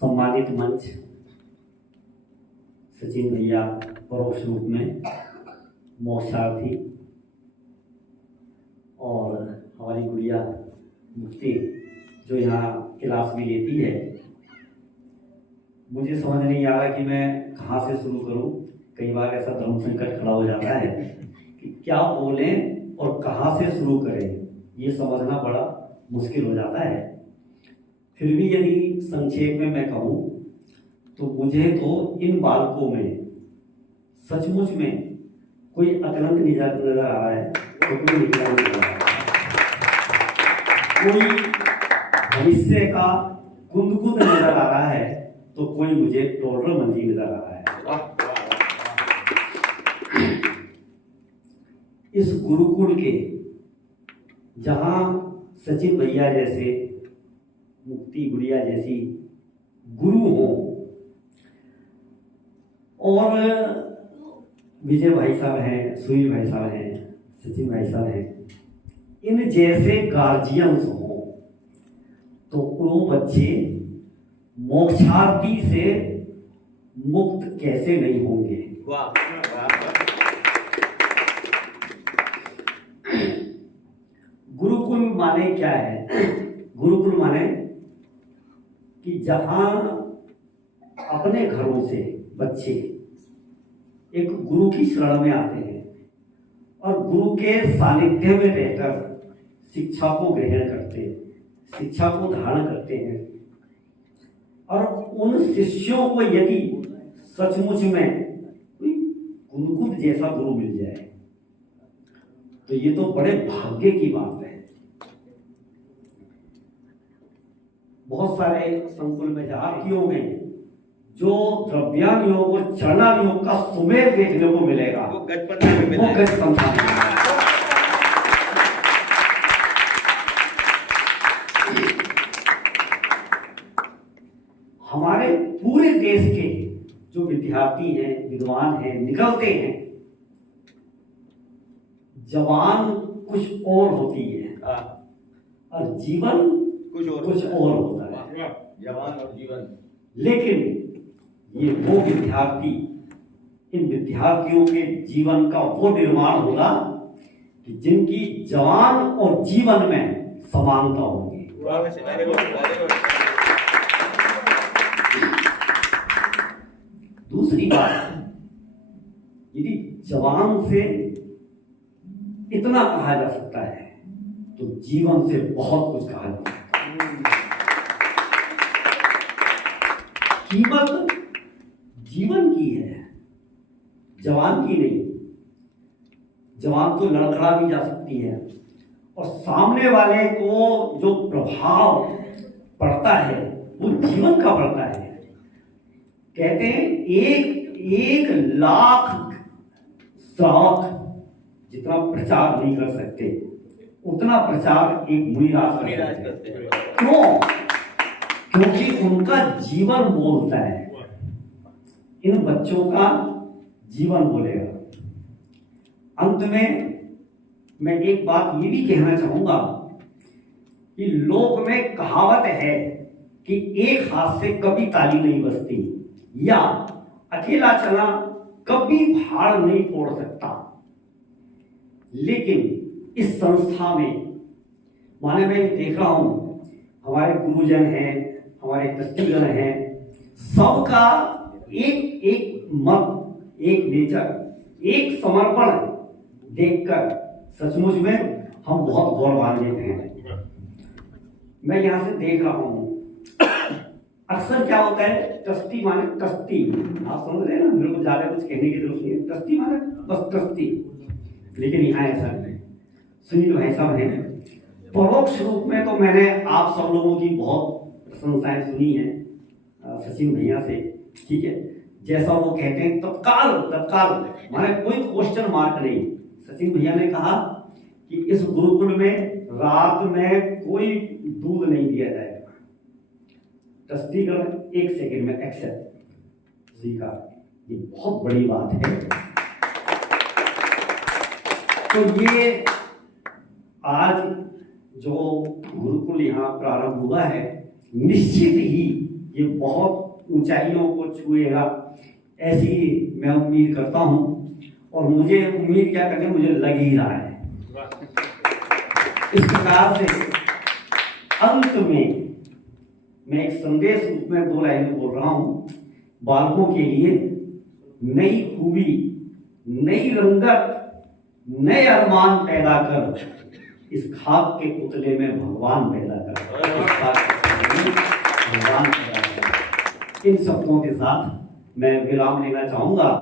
सम्मानित मंच, सचिन भैया परोक्ष रूप में मोक्षार्थी और हमारी गुड़िया मुक्ति जो यहाँ क्लास भी लेती है, मुझे समझ नहीं आ रहा कि मैं कहाँ से शुरू करूँ। कई बार ऐसा धर्म संकट खड़ा हो जाता है कि क्या बोलें और कहाँ से शुरू करें, ये समझना बड़ा मुश्किल हो जाता है। फिर भी यदि संक्षेप में मैं कहूँ तो मुझे तो इन बालकों में सचमुच में कोई अकलंक नजर आ रहा है, तो कोई निकला नहीं आ रहा है, कोई भविष्य का कुंद नजर आ रहा है, तो कोई मुझे टोडर मंजी नजर आ रहा है। इस गुरुकुल के जहां सचिन भैया जैसे, मुक्ति गुड़िया जैसी गुरु हो और विजय भाई साहब हैं, सुनील भाई साहब हैं, सचिन भाई साहब हैं, इन जैसे गार्जियंस हो तो वो बच्चे मोक्षार्थी से मुक्त कैसे नहीं होंगे। वाह। गुरुकुल माने क्या है? गुरुकुल माने कि जहां अपने घरों से बच्चे एक गुरु की शरण में आते हैं और गुरु के सानिध्य में रहकर शिक्षा को ग्रहण करते हैं, शिक्षा को धारण करते हैं, और उन शिष्यों को यदि सचमुच में कोई गुरुकुल जैसा गुरु मिल जाए तो ये तो बड़े भाग्य की बात है। बहुत सारे संकुल में जातियों में जो द्रव्यान योग और चरणान योग का सुमेर देखने को मिलेगा, वो गजपंथा में मिलेगा। हमारे पूरे देश के जो विद्यार्थी हैं, विद्वान हैं, निकलते हैं, जवान कुछ और होती है और जीवन कुछ और होता है। जवान और जीवन, लेकिन ये वो विद्यार्थी, इन विद्यार्थियों के जीवन का वो निर्माण होगा कि जिनकी जवान और जीवन में समानता होगी। दूसरी बात, यदि जवान से इतना कहा जा सकता है तो जीवन से बहुत कुछ कहा जा सकता है। कीमत जीवन की है, जवान की नहीं। जवान तो लड़खड़ा भी जा सकती है और सामने वाले को जो प्रभाव पड़ता है वो जीवन का पड़ता है। कहते हैं एक लाख श्रावक जितना प्रचार नहीं कर सकते उतना प्रचार एक मुनिराज करते हैं। क्यों? क्योंकि उनका जीवन बोलता है, इन बच्चों का जीवन बोलेगा। अंत में मैं एक बात ये भी कहना चाहूंगा कि लोक में कहावत है कि एक हाथ से कभी ताली नहीं बजती, या अकेला चला कभी भाड़ नहीं फोड़ सकता। लेकिन इस संस्था में माने मैं देख रहा हूं, हमारे गुरुजन हैं, हमारे ट्रस्टीगण हैं, सबका एक एक मत, एक नेचर, एक समर्पण देखकर सचमुच में हम बहुत गौरवान्वित हैं। मैं यहां से देख रहा हूं, अक्सर क्या होता है, ट्रस्टी माने ट्रस्टी, आप समझ रहे हैं ना, मेरे को ज्यादा कुछ कहने की जरूरत नहीं है। ट्रस्टी माने बस ट्रस्टी, लेकिन यहाँ ऐसा नहीं। सुनील भाई साहब हैं, परोक्ष रूप में तो मैंने आप सब लोगों की बहुत प्रशंसाएं सुनी है सचिन भैया से, ठीक है, जैसा वो कहते हैं तत्काल माने कोई क्वेश्चन मार्क नहीं। सचिन भैया ने कहा कि इस गुरुकुल में रात में कोई दूध नहीं दिया जाएगा। ट्रस्टीगण 1 सेकंड में एक्सेप्ट स्वीकार, ये बहुत बड़ी बात है। तो ये आज जो गुरुकुल यहाँ प्रारंभ हुआ है, निश्चित ही ये बहुत ऊंचाइयों को छुएगा, ऐसी मैं उम्मीद करता हूं। और मुझे उम्मीद क्या करनी, मुझे लग ही रहा है। इस प्रकार से अंत में मैं एक संदेश रूप में 2 लाइनें बोल रहा हूं बालकों के लिए। नई खूबी, नई रंगत, नए अरमान पैदा कर, इस खाक के पुतले में भगवान पैदा कर। भगवान पैदा कर। इन शब्दों के साथ मैं विराम लेना चाहूंगा।